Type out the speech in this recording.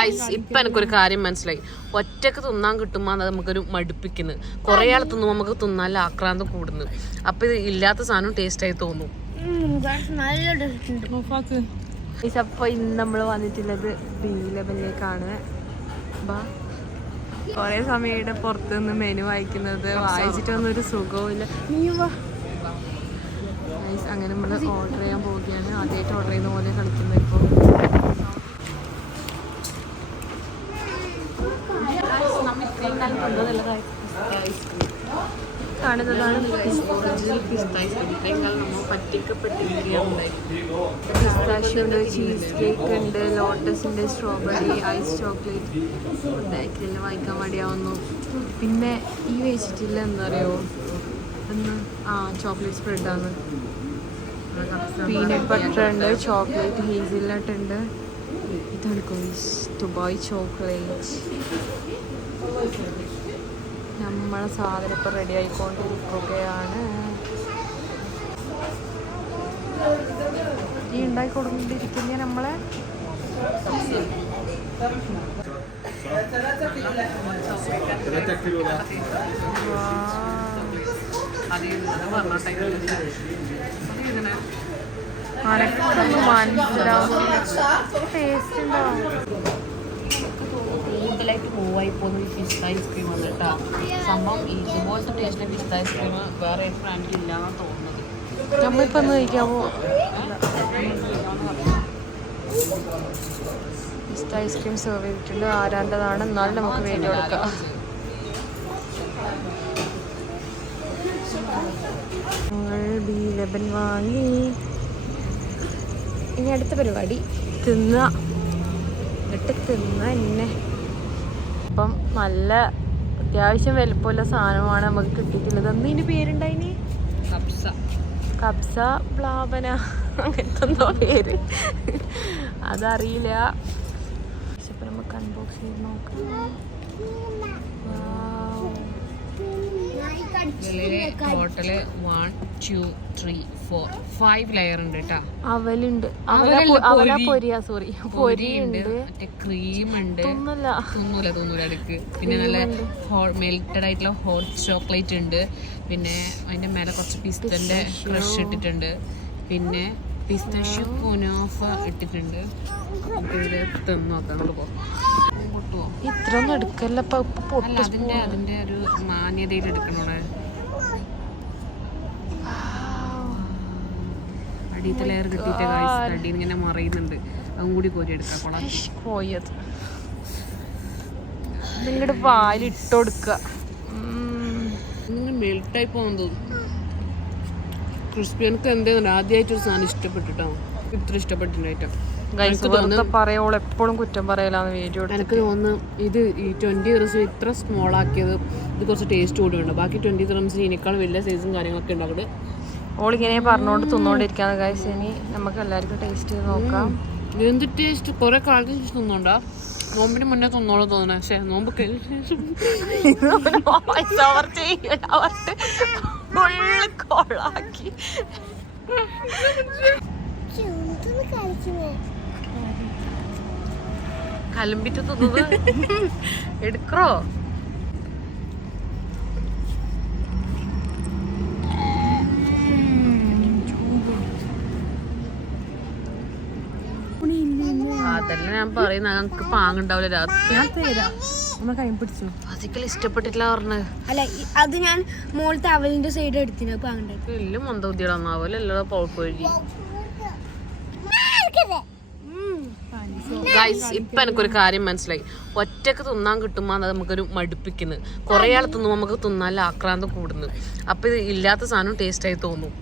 Guys ഇപ്പൊ എനിക്കൊരു കാര്യം മനസ്സിലായി. ഒറ്റക്ക് തിന്നാൻ കിട്ടുമ്പോ അത് നമുക്കൊരു മടുപ്പിക്കുന്നു. കുറെ ആൾ തിന്നുമ്പോ നമുക്ക് തിന്നാൻ ആക്രാന്തം കൂടുന്നു. അപ്പൊ ഇത് ഇല്ലാത്ത സാധനം ടേസ്റ്റ് ആയി തോന്നും. അപ്പൊ ഇന്ന് നമ്മൾ വന്നിട്ടുള്ളത് ബി11ലേക്കാണ്. കൊറേ സമയയുടെ പുറത്ത് നിന്ന് മെനു വായിക്കുന്നത് വായിച്ചിട്ടൊന്നും ഒരു സുഖവുമില്ല. അങ്ങനെ നമ്മൾ ഓർഡർ ചെയ്യാൻ പോവുകയാണ്. ആദ്യമായിട്ട് ഓർഡർ ചെയ്യുന്ന പോലെ കളിക്കുന്നത് ഇപ്പോൾ. കാണുന്നതാണ് പിസ്താഷ്യോ ഉണ്ട്, ചീസ് കേക്ക് ഉണ്ട്, ലോട്ടസ് ഉണ്ട്, സ്ട്രോബെറി, ഐസ് ചോക്ലേറ്റ് ബാക്കിലെല്ലാം വായിക്കാൻ മടിയാവുന്നു. പിന്നെ ഈ വെച്ചിട്ടില്ല എന്താ പറയുക ഒന്ന് ചോക്ലേറ്റ് സ്പ്രെഡാണ്. പീനട്ട് ബട്ടർ ഉണ്ട്, ചോക്ലേറ്റ് ഹേസിൽനട്ട് ഉണ്ട്. ഇതാണ് ദുബായ് ചോക്ലേറ്റ്. നമ്മളെ സാധനം ഇപ്പം റെഡി ആയിക്കൊണ്ടിരിക്കുകയാണ്. ഈ ഉണ്ടായിക്കൊണ്ടിരിക്കുന്ന നമ്മളെ ടേസ്റ്റ് ഉണ്ടാവും. കൂടുതലായിട്ട് മൂവായി പോകുന്ന പിസ്ത ഐസ്ക്രീം ആണ് കേട്ടോ. സംഭവം ഇതുപോലത്തെ ടേസ്റ്റിലെ പിസ്ത ഐസ്ക്രീം വേറെ ബ്രാൻഡിൽ ഇല്ലാന്നാണ് തോന്നുന്നത്. നമ്മളിപ്പോ ഒന്ന് കഴിക്കാമോ? പിസ്ത ഐസ്ക്രീം സെർവ് ചെയ്തിട്ടുണ്ട്. ആരാൻ്റെതാണ് എന്നാലും നമുക്ക് വീഡിയോ എടുക്കാം. ഞങ്ങൾ ബി11 വാങ്ങി. ഇനി അടുത്ത പരിപാടി തിന്ന എന്നെ. അപ്പം നല്ല അത്യാവശ്യം വലുപ്പമുള്ള സാധനമാണ് നമുക്ക് കിട്ടിയിട്ടുള്ളത്. അന്ന് ഇതിൻ്റെ പേരുണ്ടായിനി കബ്സ പ്ലാവന അങ്ങനത്തെ എന്തോ പേര്, അതറിയില്ല. പക്ഷെ നമുക്ക് അൺബോക്സ് ചെയ്ത് നോക്കാം. ടോട്ടല് 1 2 3 4 5 ലെയർ ഉണ്ട് കേട്ടോ. അവലുണ്ട്, പൊരിയുണ്ട്, ക്രീം ഉണ്ട്. തോന്നൂല അടുക്ക്. പിന്നെ നല്ല മെൽറ്റഡ് ആയിട്ടുള്ള ഹോട്ട് ചോക്ലേറ്റ് ഉണ്ട്. പിന്നെ അതിന്റെ മേലെ കുറച്ച് പിസ്തന്റെ ക്രഷ് ഇട്ടിട്ടുണ്ട്. പിന്നെ പിസ്താഷ്യോ കുനാഫ ഇട്ടിട്ടുണ്ട്. ഇത്ര ഒന്നും എടുക്കല്ല. അതിന്റെ ഒരു മാന്യതയിൽ എടുക്കണോടെ. അടിയത്തെ ലെയർ കിട്ടിയിട്ട് അടിയിൽ ഇങ്ങനെ മറയുന്നുണ്ട്. അതും കൂടി കോരി എടുക്കാം. പോയത് നിങ്ങളുടെ പാലിട്ടൊടുക്കുക. മെൽട്ടായി പോകാൻ തോന്നുന്നു. ക്രിസ്പി. എനിക്ക് എന്താ ആദ്യമായിട്ടൊരു സാധനം ഇഷ്ടപ്പെട്ടിട്ടോ. ഇത്ര ഇഷ്ടപ്പെട്ടിട്ടുണ്ടായിട്ടോ. പറയോളൂ എപ്പോഴും കുറ്റം പറയലാന്ന് വീഡിയോ. എനിക്ക് തോന്നുന്നു ഇത് ഈ 20 ദിറംസ് ഇത്ര സ്മോൾ ആക്കിയത് ഇത് കുറച്ച് ടേസ്റ്റ് കൂടി ഉണ്ട്. ബാക്കി 20 ദിറംസിന് ഇതിനേക്കാൾ വലിയ സൈസും കാര്യങ്ങളൊക്കെ ഉണ്ട് അവിടെ. ഓളിങ്ങനെ പറഞ്ഞോണ്ട് തിന്നോണ്ടിരിക്കാന്ന് കാഴ്ച. ഇനി നമുക്ക് എല്ലാവർക്കും ടേസ്റ്റ് ചെയ്ത് നോക്കാം. എന്ത് ടേസ്റ്റ്. കുറെ കാലത്തിന് ശേഷം തിന്നോണ്ടാ. നോമ്പിന് മുന്നേ തിന്നോളൂ തോന്നണേ. പക്ഷെ നോമ്പ് കൊള്ളാക്കി കലമ്പിട്ട് തിന്നത് എടുക്കോ. അതെല്ലാം ഞാൻ പറയുന്ന ഞങ്ങൾക്ക് പാങ്ങുണ്ടാവില്ല രാത്രി. അതിക്കൽ ഇഷ്ടപ്പെട്ടിട്ടില്ല പറഞ്ഞത്. അല്ല അത് ഞാൻ മോളത്തെ അവലിന്റെ സൈഡ് എടുത്തിന് എല്ലാം മന്ദബുദ്ധികളാവുമല്ലോ എല്ലാം പൗപ്പൊഴി. ഗൈസ് ഇപ്പൊ എനിക്കൊരു കാര്യം മനസ്സിലായി. ഒറ്റക്ക് തിന്നാൻ കിട്ടുമ്പോ അത് നമുക്കൊരു മടുപ്പിക്കുന്നു. കുറെ ആൾ തിന്നുമ്പോ നമുക്ക് തിന്നാൻ ആക്രാന്തം കൂടുന്നു. അപ്പൊ ഇത് ഇല്ലാത്ത സാധനം ടേസ്റ്റ് ആയി തോന്നും.